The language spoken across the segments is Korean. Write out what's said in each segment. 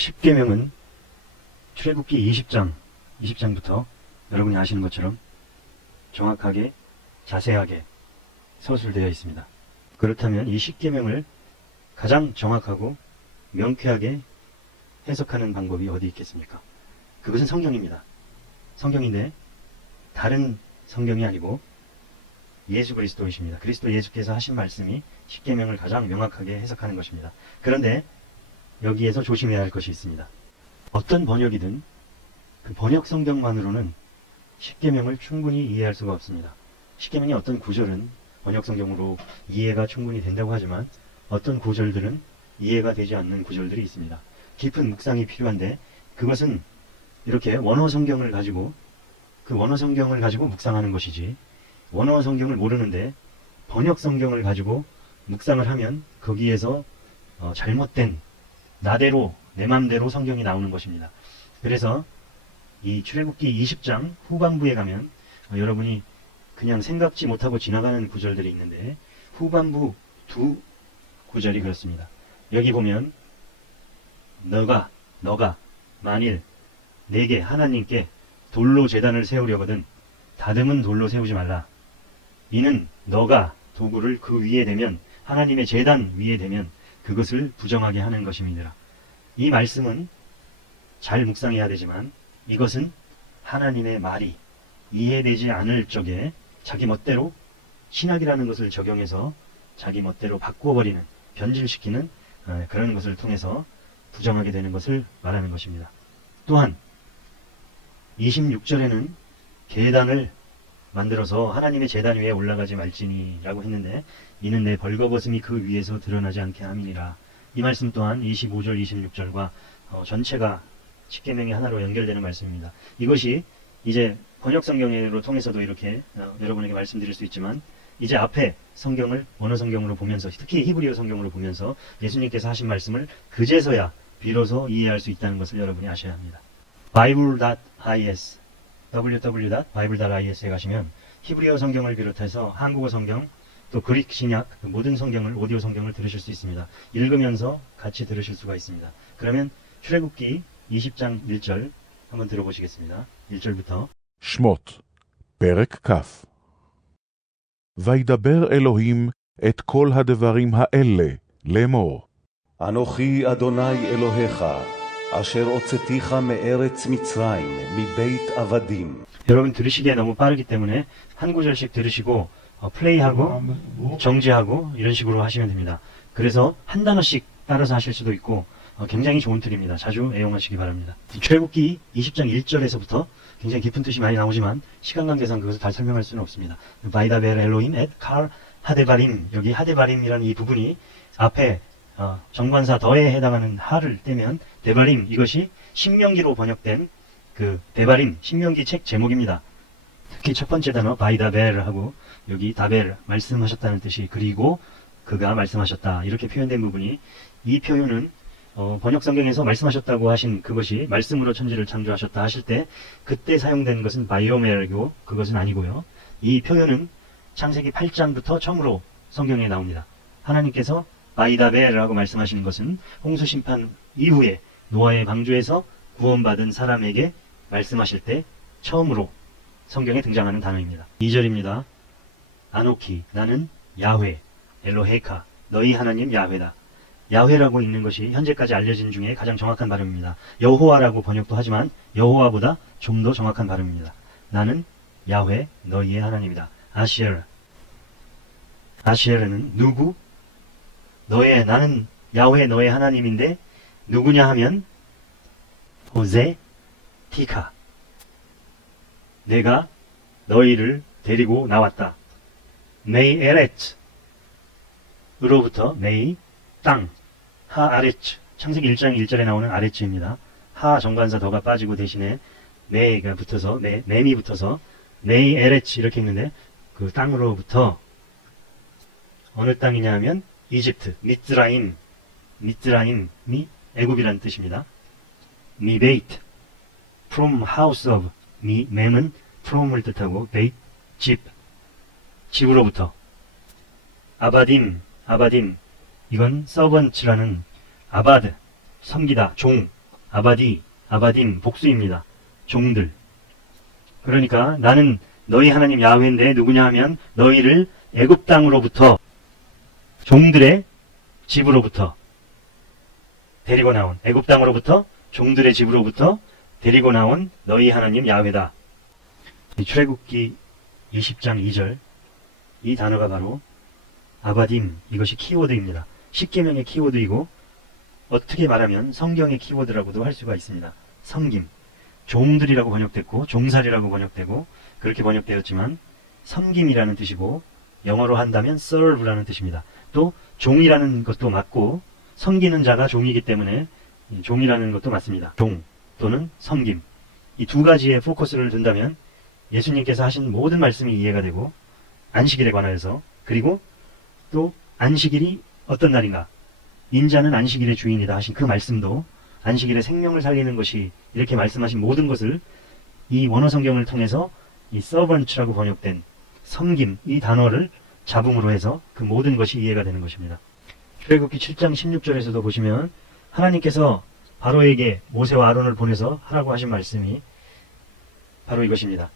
십계명은 출애굽기 20장부터 여러분이 아시는 것처럼 정확하게 자세하게 서술되어 있습니다. 그렇다면 이 십계명을 가장 정확하고 명쾌하게 해석하는 방법이 어디 있겠습니까? 그것은 성경입니다. 성경인데 다른 성경이 아니고 예수 그리스도이십니다. 그리스도 예수께서 하신 말씀이 십계명을 가장 명확하게 해석하는 것입니다. 그런데 여기에서 조심해야 할 것이 있습니다. 어떤 번역이든 그 번역 성경만으로는 십계명을 충분히 이해할 수가 없습니다. 십계명의 어떤 구절은 번역 성경으로 이해가 충분히 된다고 하지만 어떤 구절들은 이해가 되지 않는 구절들이 있습니다. 깊은 묵상이 필요한데 그것은 이렇게 원어 성경을 가지고 그 원어 성경을 가지고 묵상하는 것이지, 원어 성경을 모르는데 번역 성경을 가지고 묵상을 하면 거기에서 잘못된 나대로 내 맘대로 성경이 나오는 것입니다. 그래서 이 출애굽기 20장 후반부에 가면 여러분이 그냥 생각지 못하고 지나가는 구절들이 있는데 후반부 두 구절이 그렇습니다. 여기 보면 너가 만일 내게 하나님께 돌로 제단을 세우려거든 다듬은 돌로 세우지 말라. 이는 너가 도구를 그 위에 대면 하나님의 제단 위에 대면 그것을 부정하게 하는 것임이니라. 이 말씀은 잘 묵상해야 되지만 이것은 하나님의 말이 이해되지 않을 적에 자기 멋대로 신학이라는 것을 적용해서 자기 멋대로 바꾸어버리는, 변질시키는 그런 것을 통해서 부정하게 되는 것을 말하는 것입니다. 또한 26절에는 계단을 만들어서 하나님의 제단 위에 올라가지 말지니라고 했는데 이는 내 벌거벗음이 그 위에서 드러나지 않게 함이니라. 이 말씀 또한 25절 26절과 전체가 십계명의 하나로 연결되는 말씀입니다. 이것이 이제 번역 성경으로 통해서도 이렇게 여러분에게 말씀드릴 수 있지만 이제 앞에 성경을 원어 성경으로 보면서 특히 히브리어 성경으로 보면서 예수님께서 하신 말씀을 그제서야 비로소 이해할 수 있다는 것을 여러분이 아셔야 합니다. bible.is www.bible.is에 가시면 히브리어 성경을 비롯해서 한국어 성경 또 그릭 신약 모든 성경을 오디오 성경을 들으실 수 있습니다. 읽으면서 같이 들으실 수가 있습니다. 그러면 출애굽기 20장 1절 한번 들어보시겠습니다. 1절부터 שמות, פרק כ' וידבר אלוהים את כל הדברים האלה לאמור. אנוכי אדוני אלוהיך, אשר הוצאתיך מארץ מצרים, מבית עבדים. 여러분 들으시기에 너무 빠르기 때문에 한 구절씩 들으시고 플레이하고 정지하고 이런 식으로 하시면 됩니다. 그래서 한 단어씩 따라서 하실 수도 있고 굉장히 좋은 툴입니다. 자주 애용하시기 바랍니다. 출애굽기 20장 1절에서부터 굉장히 깊은 뜻이 많이 나오지만 시간 관계상 그것을 다 설명할 수는 없습니다. 바이다벨 엘로힘 앳 칼 하데바림, 여기 하데바림이라는 이 부분이 앞에 정관사 더에 해당하는 하를 떼면 데바림, 이것이 신명기로 번역된 그 데바림 신명기 책 제목입니다. 특히 첫 번째 단어 바이다벨하고 여기 다벨 말씀하셨다는 뜻이 그리고 그가 말씀하셨다 이렇게 표현된 부분이, 이 표현은 번역 성경에서 말씀하셨다고 하신 그것이 말씀으로 천지를 창조하셨다 하실 때 그때 사용된 것은 바이오멜이고 그것은 아니고요. 이 표현은 창세기 8장부터 처음으로 성경에 나옵니다. 하나님께서 바이다벨이라고 말씀하시는 것은 홍수 심판 이후에 노아의 방주에서 구원받은 사람에게 말씀하실 때 처음으로 성경에 등장하는 단어입니다. 2절입니다. 아노키, 나는 야훼, 엘로헤카, 너희 하나님 야훼다. 야훼라고 읽는 것이 현재까지 알려진 중에 가장 정확한 발음입니다. 여호와라고 번역도 하지만 여호와보다 좀 더 정확한 발음입니다. 나는 야훼, 너희의 하나님이다. 아시엘, 아시엘은 누구? 나는 야훼 너의 하나님인데 누구냐 하면 호세 티카, 내가 너희를 데리고 나왔다. 메이 에레츠, 으로부터 메이 땅, 하 아레츠, 창세기 1장 1절에 나오는 아레츠입니다. 하 정관사 더가 빠지고 대신에 메가 붙어서 맴이 붙어서 메이 에레츠 이렇게 읽는데 그 땅으로부터 어느 땅이냐 하면 이집트, 미ツ라임이 애굽이라는 뜻입니다. 미베이트, from house of, 맴은 from을 뜻하고 베이트, 집으로부터. 아바딤, 이건 서번츠라는 아바드, 섬기다, 종, 아바디, 아바딤 복수입니다. 종들. 그러니까 나는 너희 하나님 야훼인데 누구냐 하면 너희를 애굽 땅으로부터 종들의 집으로부터 데리고 나온 애굽 땅으로부터 종들의 집으로부터 데리고 나온 너희 하나님 야훼다. 이 출애굽기 20장 2절 이 단어가 바로 아바딤, 이것이 키워드입니다. 십계명의 키워드이고 어떻게 말하면 성경의 키워드라고도 할 수가 있습니다. 섬김, 종들이라고 번역됐고 종살이라고 번역되고 그렇게 번역되었지만 섬김이라는 뜻이고 영어로 한다면 serve라는 뜻입니다. 또 종이라는 것도 맞고 섬기는 자가 종이기 때문에 종이라는 것도 맞습니다. 종 또는 섬김, 이 두 가지의 포커스를 둔다면 예수님께서 하신 모든 말씀이 이해가 되고 안식일에 관하여서, 그리고 또 안식일이 어떤 날인가, 인자는 안식일의 주인이다 하신 그 말씀도 안식일에 생명을 살리는 것이 이렇게 말씀하신 모든 것을 이 원어 성경을 통해서 이 servant라고 번역된 섬김 이 단어를 잡음으로 해서 그 모든 것이 이해가 되는 것입니다. 출애굽기 7장 16절에서도 보시면 하나님께서 바로에게 모세와 아론을 보내서 하라고 하신 말씀이 바로 이것입니다.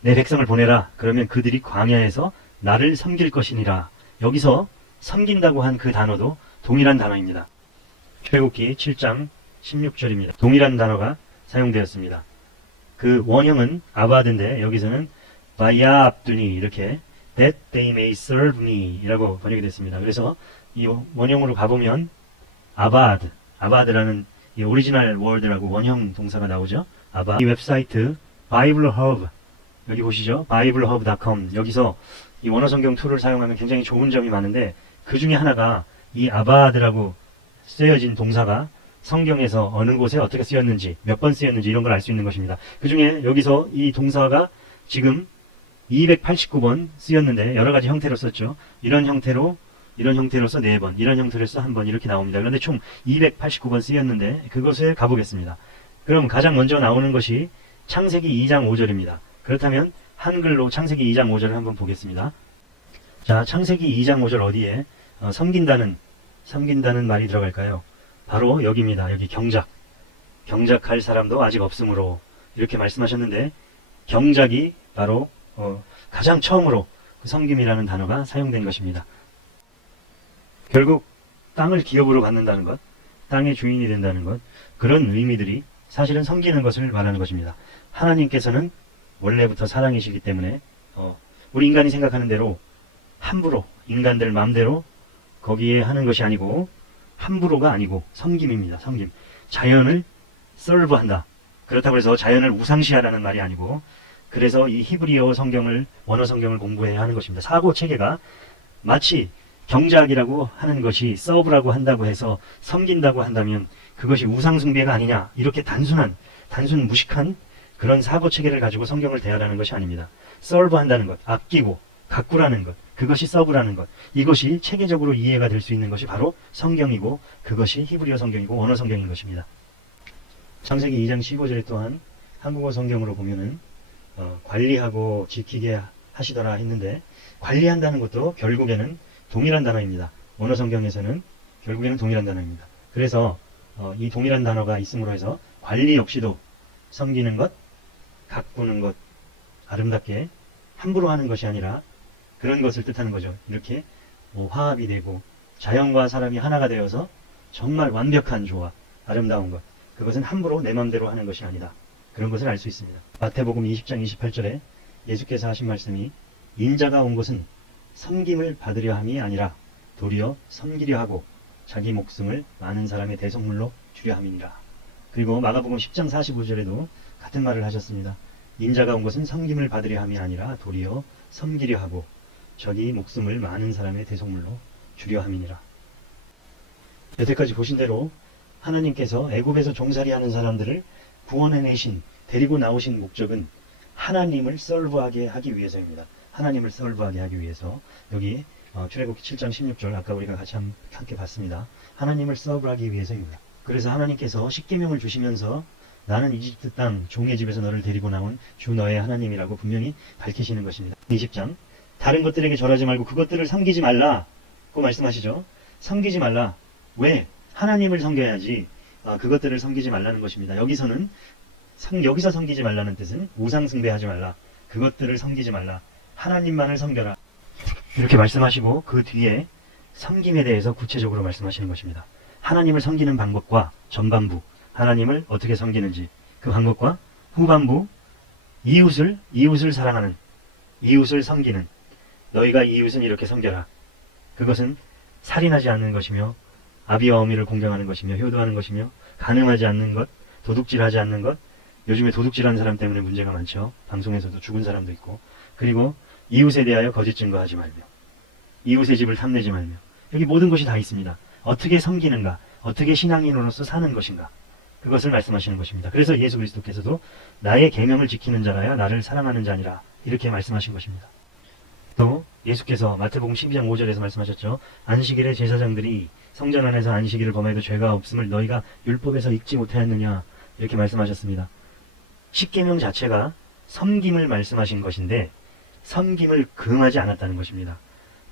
내 백성을 보내라. 그러면 그들이 광야에서 나를 섬길 것이니라. 여기서 섬긴다고 한 그 단어도 동일한 단어입니다. 출애굽기 7장 16절입니다. 동일한 단어가 사용되었습니다. 그 원형은 아바드인데 여기서는 바야압두니 이렇게 that they may serve me 이라고 번역이 됐습니다. 그래서 이 원형으로 가보면 아바드라는 이 오리지널 월드라고 원형 동사가 나오죠. 이 웹사이트 바이블 허브 여기 보시죠. BibleHub.com 여기서 이 원어성경 툴을 사용하면 굉장히 좋은 점이 많은데 그 중에 하나가 이 아바드라고 쓰여진 동사가 성경에서 어느 곳에 어떻게 쓰였는지 몇 번 쓰였는지 이런 걸 알 수 있는 것입니다. 그 중에 여기서 이 동사가 지금 289번 쓰였는데 여러 가지 형태로 썼죠. 이런 형태로서 4번, 이런 형태로서 1번 이렇게 나옵니다. 그런데 총 289번 쓰였는데 그것에 가보겠습니다. 그럼 가장 먼저 나오는 것이 창세기 2장 5절입니다. 그렇다면 한글로 창세기 2장 5절을 한번 보겠습니다. 자, 창세기 2장 5절 어디에 섬긴다는 말이 들어갈까요? 바로 여기입니다. 여기 경작할 사람도 아직 없으므로 이렇게 말씀하셨는데 경작이 바로 가장 처음으로 그 섬김이라는 단어가 사용된 것입니다. 결국 땅을 기업으로 갖는다는 것, 땅의 주인이 된다는 것, 그런 의미들이 사실은 섬기는 것을 말하는 것입니다. 하나님께서는 원래부터 사랑이시기 때문에 우리 인간이 생각하는 대로 함부로 인간들 마음대로 거기에 하는 것이 아니고 함부로가 아니고 섬김입니다. 섬김. 자연을 서브한다. 그렇다고 해서 자연을 우상시하라는 말이 아니고 그래서 이 히브리어 성경을 원어 성경을 공부해야 하는 것입니다. 사고 체계가 마치 경작이라고 하는 것이 서브라고 한다고 해서 섬긴다고 한다면 그것이 우상숭배가 아니냐 이렇게 단순 무식한 그런 사고 체계를 가지고 성경을 대하라는 것이 아닙니다. 서브한다는 것, 아끼고 가꾸라는 것, 그것이 서브라는 것, 이것이 체계적으로 이해가 될 수 있는 것이 바로 성경이고 그것이 히브리어 성경이고 원어 성경인 것입니다. 창세기 2장 15절에 또한 한국어 성경으로 보면은 관리하고 지키게 하시더라 했는데 관리한다는 것도 결국에는 동일한 단어입니다. 원어 성경에서는 결국에는 동일한 단어입니다. 그래서 이 동일한 단어가 있음으로 해서 관리 역시도 섬기는 것, 가꾸는 것, 아름답게 함부로 하는 것이 아니라 그런 것을 뜻하는 거죠. 이렇게 화합이 되고 자연과 사람이 하나가 되어서 정말 완벽한 조화, 아름다운 것, 그것은 함부로 내 맘대로 하는 것이 아니다. 그런 것을 알 수 있습니다. 마태복음 20장 28절에 예수께서 하신 말씀이 인자가 온 것은 섬김을 받으려 함이 아니라 도리어 섬기려 하고 자기 목숨을 많은 사람의 대속물로 주려 함이니라. 그리고 마가복음 10장 45절에도 같은 말을 하셨습니다. 인자가 온 것은 섬김을 받으려 함이 아니라 도리어 섬기려 하고 자기 목숨을 많은 사람의 대속물로 주려 함이니라. 여태까지 보신 대로 하나님께서 애굽에서 종살이하는 사람들을 구원해내신 데리고 나오신 목적은 하나님을 서브하게 하기 위해서입니다. 하나님을 서브하게 하기 위해서 여기 출애굽기 7장 16절 아까 우리가 같이 함께 봤습니다. 하나님을 서브하기 위해서입니다. 그래서 하나님께서 십계명을 주시면서 나는 이집트 땅 종의 집에서 너를 데리고 나온 주 너의 하나님이라고 분명히 밝히시는 것입니다. 20장 다른 것들에게 절하지 말고 그것들을 섬기지 말라고 말씀하시죠. 섬기지 말라. 왜? 하나님을 섬겨야지 그것들을 섬기지 말라는 것입니다. 여기서는 여기서 섬기지 말라는 뜻은 우상 숭배하지 말라. 그것들을 섬기지 말라. 하나님만을 섬겨라. 이렇게 말씀하시고 그 뒤에 섬김에 대해서 구체적으로 말씀하시는 것입니다. 하나님을 섬기는 방법과 전반부, 하나님을 어떻게 섬기는지 그 방법과 후반부, 이웃을 사랑하는, 이웃을 섬기는, 너희가 이웃은 이렇게 섬겨라. 그것은 살인하지 않는 것이며 아비와 어미를 공경하는 것이며 효도하는 것이며 간음하지 않는 것, 도둑질하지 않는 것. 요즘에 도둑질하는 사람 때문에 문제가 많죠. 방송에서도 죽은 사람도 있고. 그리고 이웃에 대하여 거짓 증거하지 말며 이웃의 집을 탐내지 말며. 여기 모든 것이 다 있습니다. 어떻게 섬기는가, 어떻게 신앙인으로서 사는 것인가, 그것을 말씀하시는 것입니다. 그래서 예수 그리스도께서도 나의 계명을 지키는 자라야 나를 사랑하는 자니라 이렇게 말씀하신 것입니다. 또 예수께서 마태복음 12장 5절에서 말씀하셨죠. 안식일에 제사장들이 성전 안에서 안식일을 범해도 죄가 없음을 너희가 율법에서 읽지 못하였느냐 이렇게 말씀하셨습니다. 십계명 자체가 섬김을 말씀하신 것인데 섬김을 금하지 않았다는 것입니다.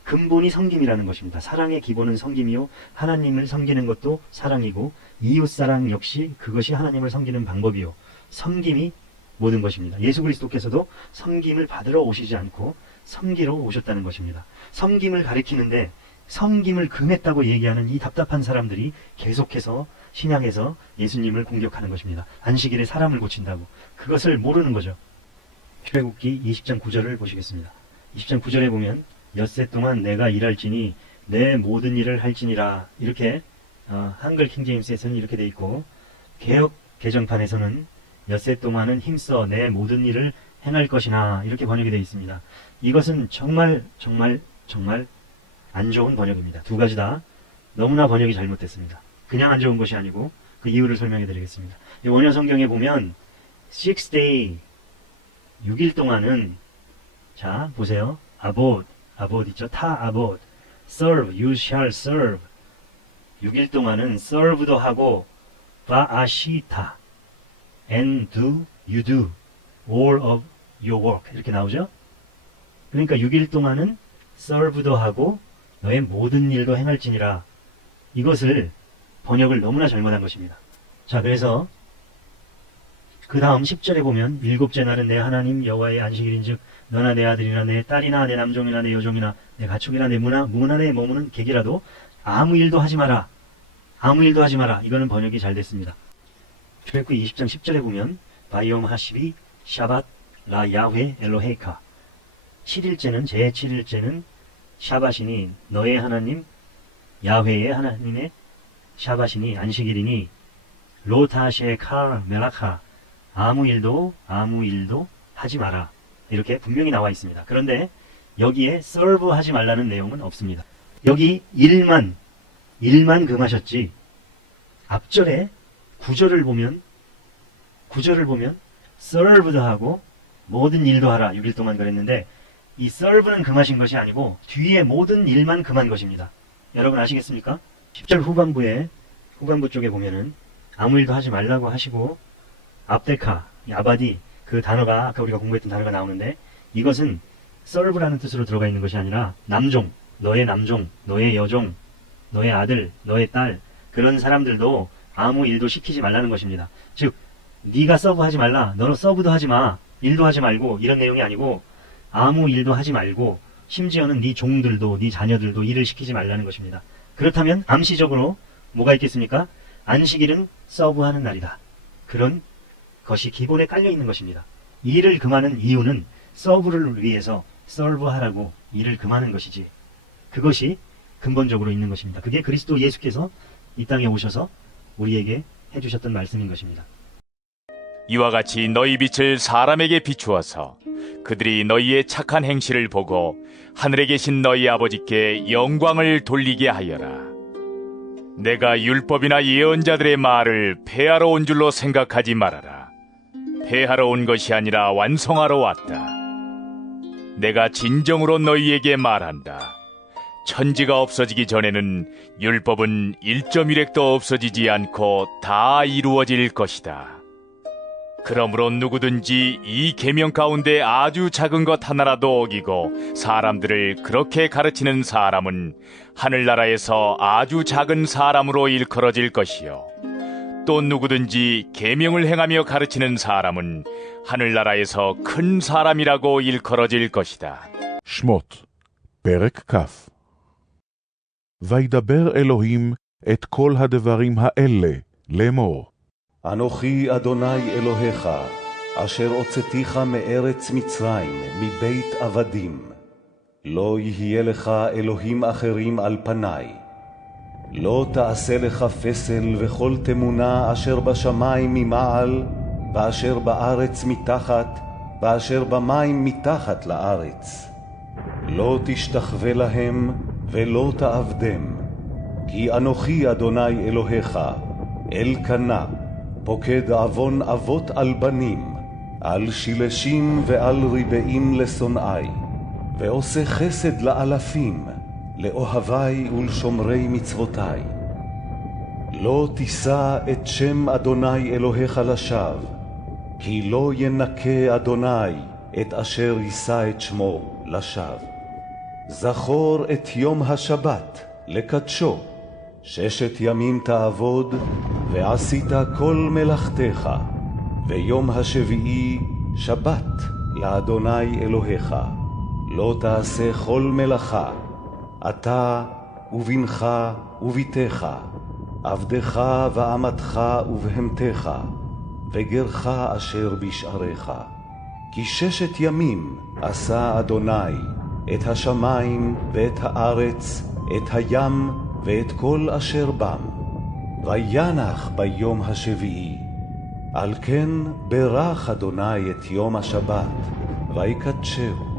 근본이 섬김이라는 것입니다. 사랑의 기본은 섬김이요 하나님을 섬기는 것도 사랑이고 이웃사랑 역시 그것이 하나님을 섬기는 방법이요 섬김이 모든 것입니다. 예수 그리스도께서도 섬김을 받으러 오시지 않고 섬기러 오셨다는 것입니다. 섬김을 가리키는데 섬김을 금했다고 얘기하는 이 답답한 사람들이 계속해서 신약에서 예수님을 공격하는 것입니다. 안식일에 사람을 고친다고. 그것을 모르는 거죠. 출애굽기 20장 9절을 보시겠습니다. 20장 9절에 보면 엿새 동안 내가 일할지니 내 모든 일을 할지니라 이렇게 한글 킹제임스에서는 이렇게 돼 있고 개역 개정판에서는 엿새 동안은 힘써 내 모든 일을 행할 것이나 이렇게 번역이 되어 있습니다. 이것은 정말 안 좋은 번역입니다. 두 가지 다 너무나 번역이 잘못됐습니다. 그냥 안 좋은 것이 아니고 그 이유를 설명해 드리겠습니다. 이 원어 성경에 보면 6day 6일 동안은 자 보세요. 아봇 있죠? 아봇 serve, you shall serve 6일 동안은 serve도 하고 바아시타 and do, you do all of your work 이렇게 나오죠? 그러니까 6일 동안은 serve도 하고 너의 모든 일도 행할지니라 이것을 번역을 너무나 잘못한 것입니다. 자 그래서 그 다음 10절에 보면 일곱째 날은 내 하나님 여호와의 안식일인즉 너나 내 아들이나 내 딸이나 내 남종이나 내 여종이나 내 가축이나 내 문 안에 머무는 객이라도 아무 일도 하지 마라. 아무 일도 하지 마라. 이거는 번역이 잘 됐습니다. 출애굽기 20장 10절에 보면 바이옴 하시비 샤밧 라 야훼 엘로헤이카 7일째는 제7일째는 샤밧이니 너의 하나님 야훼의 하나님의 샤밧이니 안식일이니 로타시에 칼 멜라카 아무 일도 하지 마라. 이렇게 분명히 나와 있습니다. 그런데 여기에 serve 하지 말라는 내용은 없습니다. 여기 일만 금하셨지 앞절에 9절을 보면 serve도 하고 모든 일도 하라 6일 동안 그랬는데 이 serve는 금하신 것이 아니고 뒤에 모든 일만 금한 것입니다. 여러분 아시겠습니까? 10절 후반부 쪽에 보면은 아무 일도 하지 말라고 하시고 압데카, 아바디 그 단어가 아까 우리가 공부했던 단어가 나오는데 이것은 serve라는 뜻으로 들어가 있는 것이 아니라 남종, 너의 여종, 너의 아들, 너의 딸 그런 사람들도 아무 일도 시키지 말라는 것입니다. 즉 네가 서브하지 말라, 너는 서브도 하지 마, 일도 하지 말고 이런 내용이 아니고 아무 일도 하지 말고 심지어는 네 종들도 네 자녀들도 일을 시키지 말라는 것입니다. 그렇다면 암시적으로 뭐가 있겠습니까? 안식일은 서브하는 날이다. 그런 것이 기본에 깔려 있는 것입니다. 일을 금하는 이유는 서브를 위해서 서브하라고 일을 금하는 것이지 그것이 근본적으로 있는 것입니다. 그게 그리스도 예수께서 이 땅에 오셔서 우리에게 해주셨던 말씀인 것입니다. 이와 같이 너희 빛을 사람에게 비추어서 그들이 너희의 착한 행실을 보고 하늘에 계신 너희 아버지께 영광을 돌리게 하여라. 내가 율법이나 예언자들의 말을 폐하러 온 줄로 생각하지 말아라. 폐하러 온 것이 아니라 완성하러 왔다. 내가 진정으로 너희에게 말한다. 천지가 없어지기 전에는 율법은 1.1획도 없어지지 않고 다 이루어질 것이다. 그러므로 누구든지 이 계명 가운데 아주 작은 것 하나라도 어기고 사람들을 그렇게 가르치는 사람은 하늘나라에서 아주 작은 사람으로 일컬어질 것이요 또 누구든지 계명을 행하며 가르치는 사람은 하늘나라에서 큰 사람이라고 일컬어질 것이다. שמות, פרק כ. וידבר אלוהים את כל הדברים האלה לאמור. אנוכי אדוני אלוהיך, אשר הוצאתיך מארץ מצרים, מבית עבדים. לא יהיה לך אלוהים אחרים על פניי. לא תעשה לך פסל וכל תמונה אשר בשמיים ממעל, ואשר בארץ מתחת, ואשר במים מתחת לארץ. לא תשתחווה להם ולא תעבדם. כי אנוכי אדוני אלוהיך, אלקנה, פוקד עוון אבות על בנים, על שילשים ועל ריבעים לשונאי, ועושה חסד לאלפים, לאוהבי ולשומרי מצוותי. לא תישא את שם אדוני אלוהיך לשווא, כי לא ינקה אדוני את אשר יישא את שמו לשווא. זכור את יום השבת לקדשו, 6 ימים תעבוד, ועשית כל מלאכתך, ויום השביעי שבת לאדוני אלוהיך. לא תעשה כל מלאכה, אתה ובנך וביתך, עבדך ואמתך ובהמתך, וגרך אשר בשעריך. כי 6 ימים עשה אדוני את השמיים ואת הארץ, את הים ואת כל אשר בם, וינח ביום השביעי. על כן ברך אדוני את יום השבת, ויקדשהו.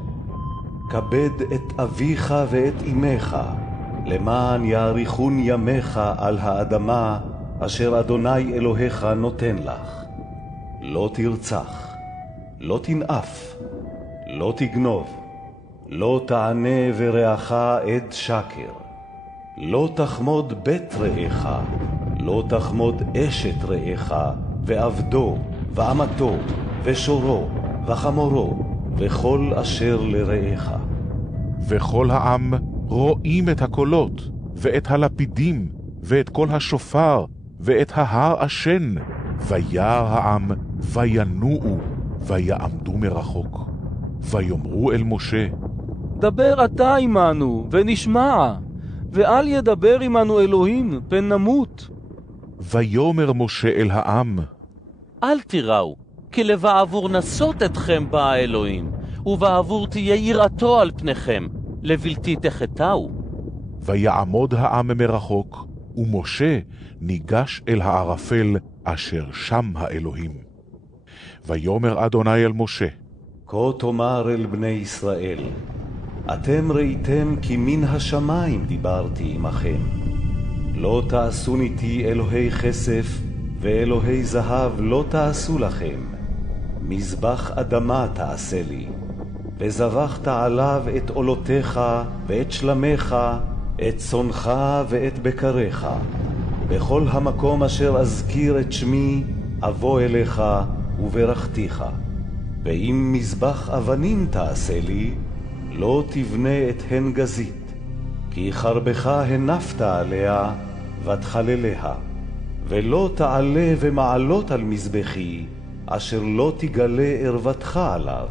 כבד את אביך ואת אמך, למען יאריכון ימיך על האדמה אשר אדוני אלוהיך נותן לך. לא תרצח, לא תנאף, לא תגנוב, לא תענה ורעך עד שקר. לא תחמוד בית רעך, לא תחמוד אשת רעך, ועבדו, ואמתו, ושורו, וחמורו, וכל אשר לרעך. וכל העם רואים את הקולות, ואת הלפידים, ואת כל השופר, ואת ההר עשן, וירא העם, וינועו, ויעמדו מרחוק. ויאמרו אל משה, דבר אתה עמנו, ונשמע, ואל ידבר עמנו אלוהים, פן נמות. ויאמר משה אל העם, אל תיראו, כי לבעבור נסות אתכם בא האלוהים, ובעבור תהיה יראתו על פניכם, לבלתי תחטאו. ויעמוד העם מרחוק, ומשה ניגש אל הערפל אשר שם האלוהים. ויאמר אדוני אל משה, כה תאמר אל בני ישראל, אתם ראיתם כי מן השמיים דיברתי עמכם. לא תעשו איתי אלוהי כסף, ואלוהי זהב לא תעשו לכם. מזבח אדמה תעשה לי, וזבחת עליו את עולותיך ואת שלמך, את צונך ואת בקריך. בכל המקום אשר אזכיר את שמי, אבוא אליך וברכתיך. ואם מזבח אבנים תעשה לי, לא תבנה את הן גזית, כי חרבך הנפת עליה ותחלליה. ולא תעלה ומעלות על מזבחי, אשר לא תגלה ערוותך עליו.